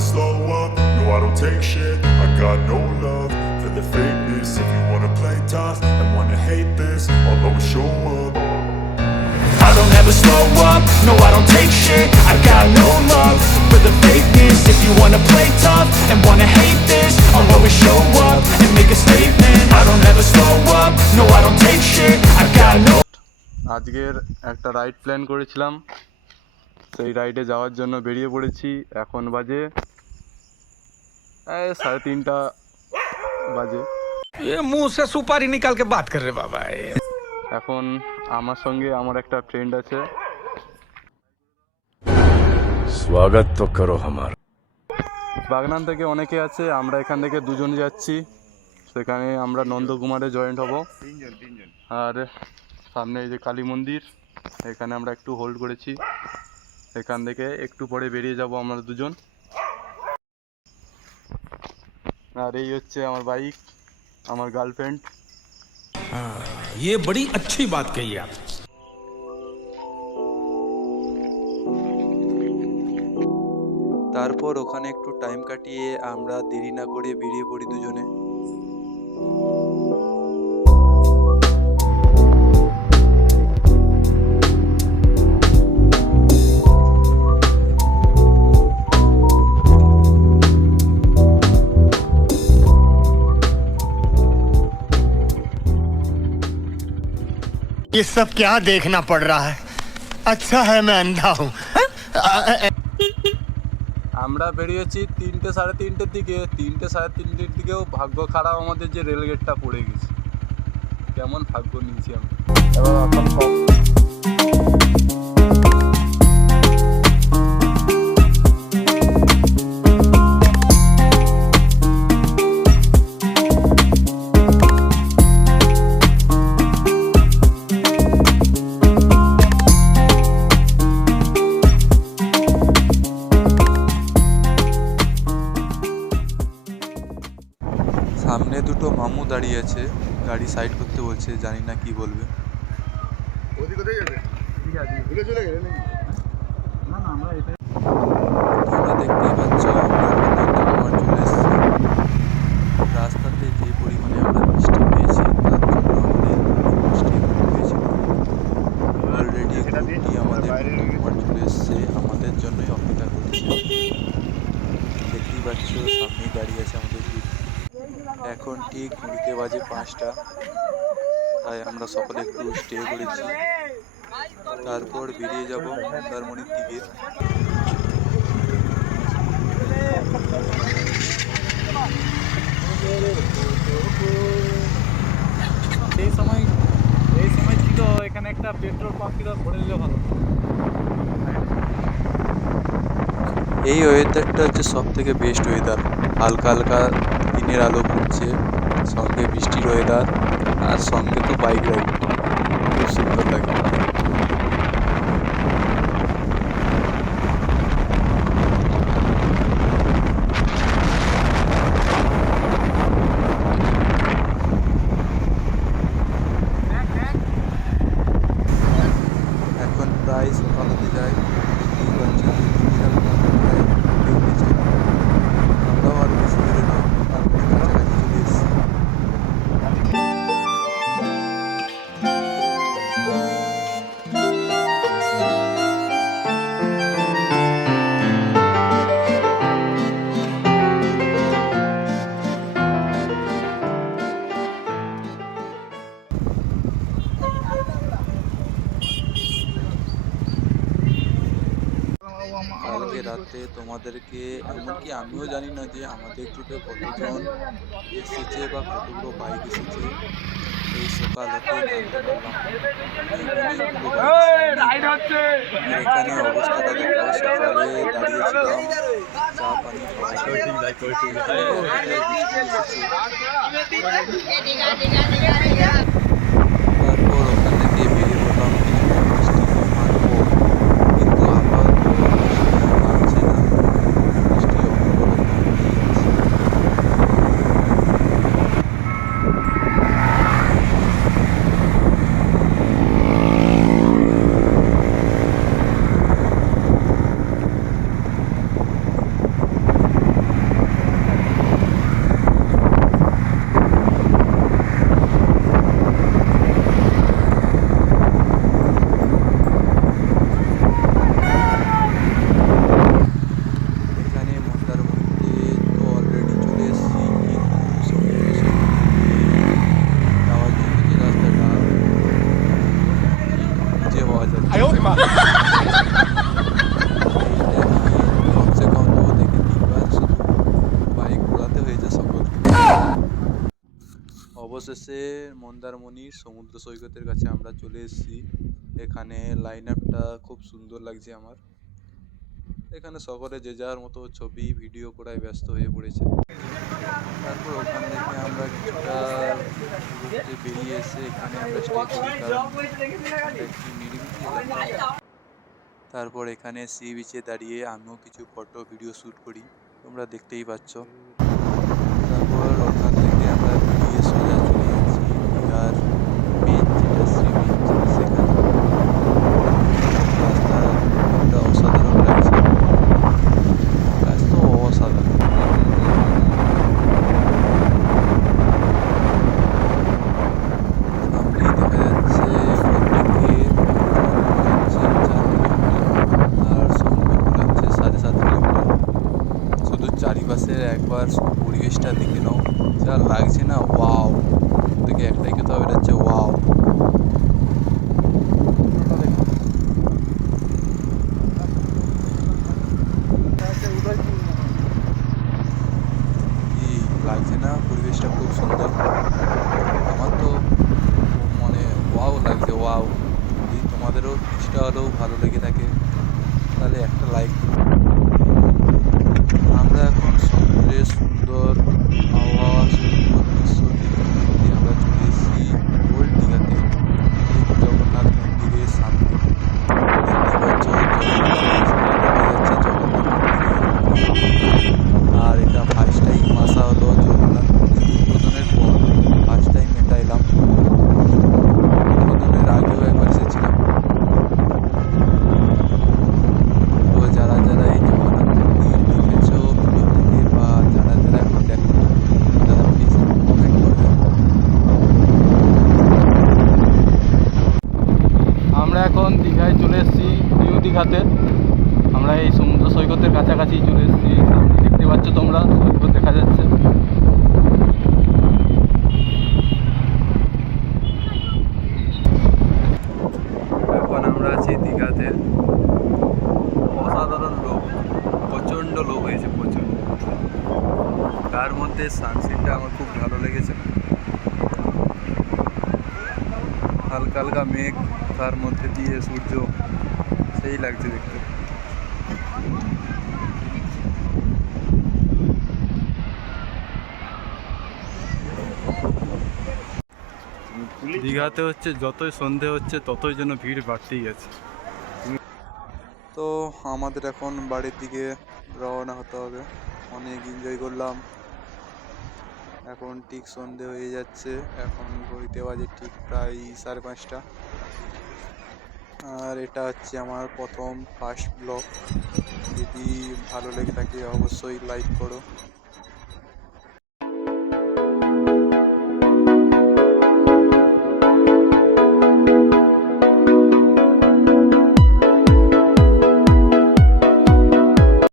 slow up, no I don't take shit I got no love for the fakeness If you wanna play tough and wanna hate this I'll always show up I don't ever slow up, no I don't take shit I got no love for the fakeness If you wanna play tough and wanna hate this I'll always show up and make a statement I don't ever slow up, no I don't take shit I got no আজকের একটা ride plan করেছিলাম সেই রাইডে যাওয়ার জন্য বেরিয়ে পড়েছি এখন বাজে এই সাড়ে তিনটা বাজে। এ মুসে সুপারি নিকালকে বাদ কর রে বাবা এখন আমার সঙ্গে আমার একটা ফ্রেন্ড আছে। স্বাগত করো আমার বাগনান থেকে অনেকে আছে আমরা এখান থেকে দুজন যাচ্ছি। সেখানে আমরা নন্দকুমারে জয়েন্ট হব। আর সামনে এই যে কালী মন্দির এখানে আমরা একটু হোল্ড করেছি। এখান থেকে একটু পরে বেরিয়ে যাব আমরা দুজন। আর এই হচ্ছে আমার বাইক আমার গার্লফ্রেন্ড ये बड़ी अच्छी बात कही आप তারপর ওখানে একটু টাইম কাটিয়ে আমরা দেরি না করে বেরিয়ে পড়ি দুজনে ये सब क्या देखना पड़ रहा है अच्छा है मैं अंधा हूँ আমরা বেরিয়েছি তিনটে সাড়ে তিনটের দিকে তিনটে সাড়ে তিনটের দিকেও ভাগ্য খারাপ আমাদের যে রেল গেটটা পড়ে গেছে কেমন ভাগ্য নিয়েছি আমরা এবার দাঁড়িয়ে আছে গাড়ি সাইড করতে বলছে জানি না কি বলবে। তোমরা দেখতেই পাচ্ছ আমরা এখন নন্দকুমার চলে এসেছি রাস্তাতে যে পরিমাণে আমরা বৃষ্টি পেয়েছি তার জন্য আমাদের অনেক বৃষ্টি হতে হয়েছিল অলরেডি গ্রুপটি আমাদের নন্দকুমার চলে এসছে আমাদের জন্যই অপেক্ষা করছে দেখতেই পাচ্ছ সামনেই দাঁড়িয়ে আছে আমাদের গ্রুপ এখন ঠিক ঘুরিতে বাজে পাঁচটা। তাই আমরা সকলে একটু স্টে করেছি। তারপর বেরিয়ে যাব মন্দারমণির দিকে। এই সময় এই সময় ছিল এখানে একটা পেট্রোল পাম্প ছিল ভরে নিলে ভালো। এই ওয়েদারটা হচ্ছে সব থেকে বেস্ট ওয়েদার হালকা হালকা দিনের আলো পড়ছে সঙ্গে বৃষ্টির ওয়েদার আর সঙ্গে তো বাইক রাইড খুব সুন্দর লাগে। এখন প্রায় সকাল যায় কালকে রাতে তোমাদেরকে এমনকি আমিও জানি না যে আমাদের গ্রুপে কতজন এসেছে বা কতগুলো বাইক এসেছে। এই সকাল হতে এখানে অবস্থাটা দেখো সকালে দাঁড়িয়েছিলাম চা পানি খাওয়া তারপর ওখান থেকে বেরিয়ে পড়লাম কিছুটা বৃষ্টি কমার পর কিন্তু আপাতত বৃষ্টি নামছে না বৃষ্টি অনবরত হয়েই আছে অবশেষে মন্দারমণির সমুদ্র সৈকতের কাছে আমরা চলে এসেছি। এখানে লাইন আপটা খুব সুন্দর লাগছে আমার। এখানে সকলে যে যার মতো ছবি ভিডিও করায় ব্যস্ত হয়ে পড়েছে। তারপর ওখান থেকে আমরা কিছুটা বেরিয়ে এসে এখানে আমরা তারপর এখানে সি বিচে দাঁড়িয়ে আমিও কিছু ফটো ভিডিও শ্যুট করি। তোমরা দেখতেই পাচ্ছ। তারপর ওখান থেকে আমরা বেরিয়ে সোজা চলে যাচ্ছি দীঘার মেন যেটা সি বিচ সেখানে রাস্তাটা অসাধারণ লাগছে কাজ তো অসাধারণ সামনেই দেখা যাচ্ছে ওখান থেকে হচ্ছে চার কিলোমিটার আর সমুদ্রটা হচ্ছে সাড়ে সাত কিলোমিটার চারিপাশের একবার পরিবেশটা দেখে নাও। যা লাগছে না, ওয়াও। থেকে একটাই কথা হবে হচ্ছে ওয়াও। লাগছে না, পরিবেশটা খুব সুন্দর। আমার তো মানে ওয়াও লাগছে, ওয়াও। যদি তোমাদেরও কিছুটা হলেও ভালো লেগে থাকে, তাহলে একটা লাইক আমরা এখন সমুদ্রের সুন্দর আবহাওয়া সুন্দর দৃশ্য দেখতে দেখতে আমরা চলে এসেছি ওল্ড দীঘাতে ঠিক জগন্নাথ মন্দিরের সামনে দেখতে পাচ্ছ জগন্নাথের সামনে দেখা যাচ্ছে জগন্নাথ মন্দির আর এটা ফার্স্ট টাইম আসা হলো জগন্নাথ মন্দির উদ্বোধনের পর ফার্স্ট টাইম এটা এলাম উদ্বোধনের আগেও একবার এসেছিলাম তো যারা যারা এই জগন্নাথ মন্দির দেখেছ ভিডিও থেকে বা যারা যারা এখন দেখো তারা প্লিজ কমেন্ট করবে আমরা এখন দীঘায় চলে এসেছি দীঘাতে আমরা এই সমুদ্র সৈকতের কাছাকাছি চলে এসেছি দেখতে পাচ্ছ তোমরা, সৈকত দেখা যাচ্ছে। এখন আমরা আছি দীঘাতে। অসাধারণ লোক, প্রচণ্ড লোক হয়েছে, প্রচণ্ড। তার মধ্যে সানসেটটা আমার খুব ভালো লেগেছে। হালকা হালকা মেঘ, তার মধ্যে দিয়ে সূর্য। সেই লাগছে দেখতে। দীঘাতে হচ্ছে যতই সন্ধে হচ্ছে ততই যেন ভিড় বাড়তেই আছে। তো আমাদের এখন বাড়ির দিকে রওনা হতে হবে। অনেক এনজয় করলাম। এখন ঠিক সন্ধে হয়ে যাচ্ছে। এখন ঘড়িতে বাজে ঠিক প্রায় সাড়ে পাঁচটা। আর এটা হচ্ছে আমার প্রথম ফার্স্ট ব্লগ যদি ভালো লেগে থাকে অবশ্যই লাইক করো।